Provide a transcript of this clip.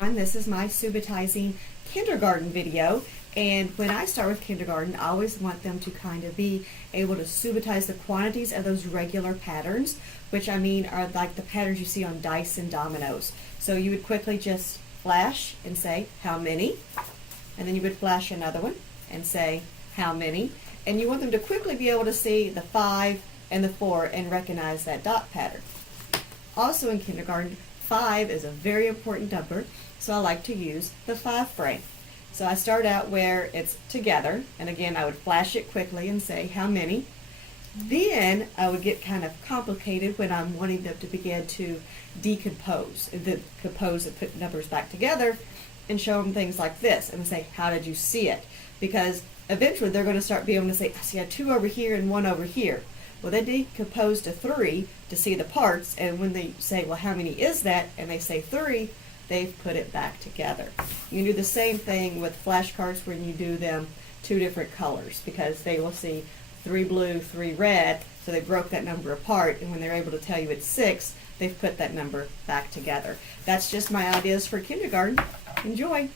This is my subitizing kindergarten video, and when I start with kindergarten I always want them to kind of be able to subitize the quantities of those regular patterns, which I mean are like the patterns you see on dice and dominoes. So you would quickly just flash and say how many, and then you would flash another one and say how many, and you want them to quickly be able to see the 5 and the 4 and recognize that dot pattern. Also in kindergarten, 5 is a very important number, so I like to use the 5 frame. So I start out where it's together, and again I would flash it quickly and say how many. Then I would get kind of complicated when I'm wanting them to begin to decompose and put numbers back together and show them things like this and say, how did you see it? Because eventually they're going to start being able to say, I see a 2 over here and 1 over here. Well, they decompose to 3 to see the parts, and when they say, well, how many is that? And they say 3, they've put it back together. You can do the same thing with flashcards when you do them 2 different colors, because they will see 3 blue, 3 red, so they broke that number apart, and when they're able to tell you it's 6, they've put that number back together. That's just my ideas for kindergarten. Enjoy!